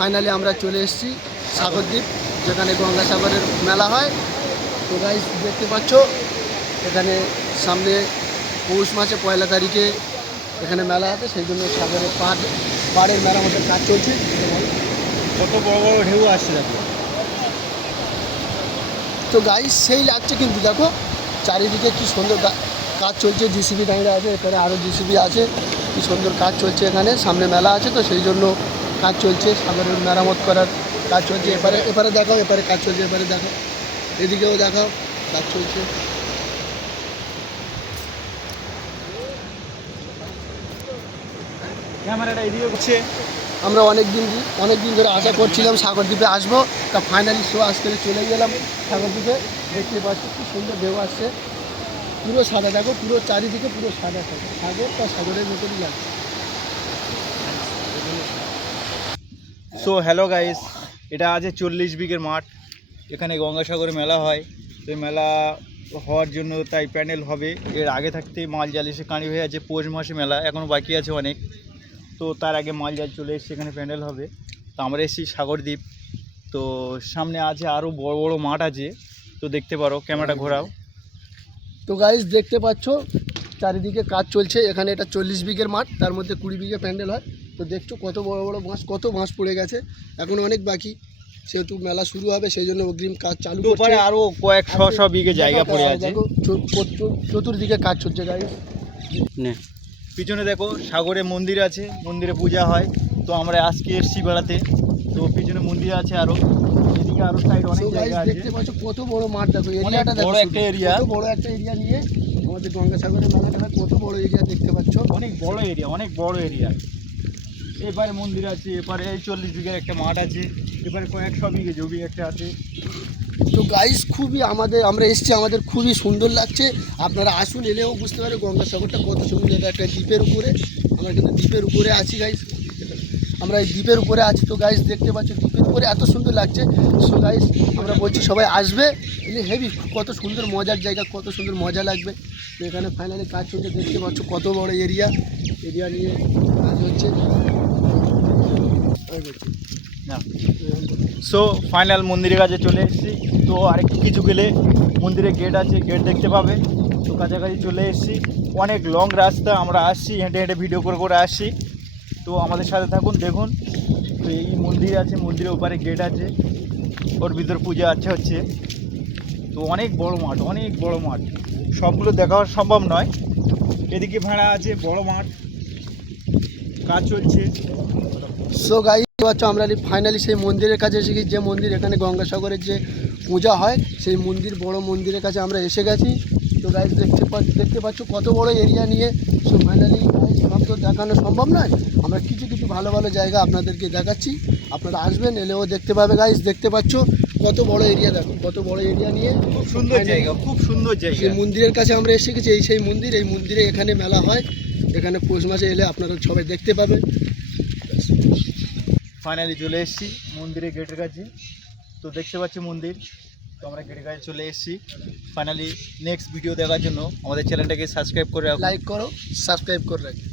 Finally আমরা চলে এসেছি সাগরদ্বীপ, যেখানে গঙ্গাসাগরের মেলা হয়। তো গাইস দেখতে পাচ্ছ এখানে সামনে পৌষ মাসে 1 তারিখে এখানে মেলা আছে, সেই জন্য সাগরের পাড়ের মেরামতের কাজ চলছে। কত বড় বড় ঢেউ আসছে দেখো। তো গাইস সেই লাগছে কিন্তু দেখো চারিদিকে কি সুন্দর কাজ চলছে। জিসিবি দাঁড়িয়ে আছে, এখানে আরও জিসিবি আছে, কি সুন্দর কাজ চলছে। এখানে সামনে মেলা আছে তো সেই জন্য কাজ চলছে, সাগরের মেরামত করার কাজ চলছে। এপারে দেখাও, এপারে কাজ চলছে, এপারে দেখাও, এদিকেও দেখাও, কাজ চলছে। ক্যামেরাটা এদিকে হচ্ছে। আমরা অনেক দিন ধরে আশা করছিলাম সাগরদ্বীপে আসবো, তা ফাইনালি শো আজকে চলে গেলাম সাগরদ্বীপে। দেখতে পাচ্ছি কি সুন্দর ঢেউ আসছে, পুরো সাদা দেখো, পুরো চারিদিকে পুরো সাদা সাদা সাগর, তা সাগরের মতনই লাগছে। সো হ্যালো গাইস, এটা আছে 40 বিঘের মাঠ। এখানে গঙ্গাসাগরে মেলা হয়। তো মেলা হওয়ার জন্য তাই প্যান্ডেল হবে। এর আগে থাকতেই মাল জাল এসে কাঁড়ি হয়ে আছে। পৌষ মাসে মেলা এখনও বাকি আছে অনেক, তো তার আগে মাল জাল চলে এসে এখানে প্যান্ডেল হবে। তো আমরা এসেছি সাগরদ্বীপ। তো সামনে আছে আরও বড় বড় মাঠ আছে, তো দেখতে পারো, ক্যামেরাটা ঘোরাও। তো গাইস দেখতে পাচ্ছ চারিদিকে কাজ চলছে। এখানে এটা 40 বিঘের মাঠ, তার মধ্যে 20 বিঘে প্যান্ডেল হয়। তো দেখছো কত বড় বড় বাঁশ, কত বাঁশ পড়ে গেছে, এখন অনেক বাকি। সেহেতু মেলা শুরু হবে সেই জন্য অগ্রিম কাজ চালু করছে। আরও কয়েক শো বিঘে জায়গা পড়ে আছে। চতুর্দিকে কাজ চলছে গাইস। পিছনে দেখো সাগরে মন্দির আছে, মন্দিরে পূজা হয়। তো আমরা আজকে এসছি বেড়াতে, তো পিছনে মন্দির আছে আরও, এদিকে আরও সাইড অনেক জায়গা আছে। দেখতে পাচ্ছ কত বড় মাঠ, দেখো এরিয়াটা দেখো, বড় একটা এরিয়া, কত বড় একটা এরিয়া নিয়ে আমাদের গঙ্গাসাগরের মেলাটা হয়। কত বড় এরিয়া দেখতে পাচ্ছ, অনেক বড় এরিয়া, অনেক বড় এরিয়া। এপারে মন্দির আছে, এপারে এই 40 বিঘের একটা মাঠ আছে, এপারে কয়েকশো বিঘে জমি একটা আছে। তো গাইস খুবই আমরা এসছি, আমাদের খুবই সুন্দর লাগছে। আপনারা আসুন, এলেও বুঝতে পারে গঙ্গাসাগরটা কত সুন্দর। এটা একটা দ্বীপের উপরে, আমরা কিন্তু দ্বীপের উপরে আছি গাইস, আমরা এই দ্বীপের উপরে আছি। তো গাইস দেখতে পাচ্ছ দ্বীপের উপরে এত সুন্দর লাগছে। সো গাইস আমরা বলছি সবাই আসবে, এলে হেভি, কত সুন্দর মজার জায়গা, কত সুন্দর মজা লাগবে। তো এখানে ফাইনালি কাজ চলছে, দেখতে পাচ্ছ কত বড় এরিয়া নিয়ে কাজ হচ্ছে। সো ফাইনাল মন্দিরের কাছে চলে এসেছি। তো আরেকটু কিছু গেলে মন্দিরে গেট আছে, গেট দেখতে পাবে। তো কাছাকাছি চলে এসেছি, অনেক লং রাস্তা, আমরা আসছি হেঁটে হেঁটে, ভিডিও করে আসছি। তো আমাদের সাথে থাকুন, দেখুন। তো এই মন্দির আছে, মন্দিরের ওপারে গেট আছে, ওর ভিতর পূজা হচ্ছে। তো অনেক বড় মাঠ, অনেক বড় মাঠ, সবগুলো দেখা সম্ভব নয়। এদিকে ভাড়া আছে, বড় মাঠ, কাজ চলছে। সো গাইস পাচ্ছ আমরা ফাইনালি সেই মন্দিরের কাছে এসে গেছি, যে মন্দির এখানে গঙ্গাসাগরের যে পূজা হয়, সেই মন্দির, বড় মন্দিরের কাছে আমরা এসে গেছি। তো গাইস দেখতে পাচ্ছ কত বড় এরিয়া নিয়ে। সো ফাইনালি সব তো দেখানো সম্ভব নয়, আমরা কিছু ভালো ভালো জায়গা আপনাদেরকে দেখাচ্ছি, আপনারা আসবেন, এলেও দেখতে পাবে। গাইস দেখতে পাচ্ছ কত বড় এরিয়া, দেখো কত বড় এরিয়া নিয়ে, খুব সুন্দর জায়গা, খুব সুন্দর জায়গা। সেই মন্দিরের কাছে আমরা এসে গেছি, সেই মন্দির, এই মন্দিরে এখানে মেলা হয়। এখানে পৌষ মাসে এলে আপনারা সবাই দেখতে পাবে। ফাইনালি চলে এসেছি মন্দিরের গেটের কাছে। তো দেখতে পাচ্ছি মন্দির, তো আমরা গেটের কাছে চলে এসেছি। ফাইনালি নেক্সট ভিডিও দেখার জন্য আমাদের চ্যানেলটাকে সাবস্ক্রাইব করে রাখুন, লাইক করো, সাবস্ক্রাইব করে রাখো।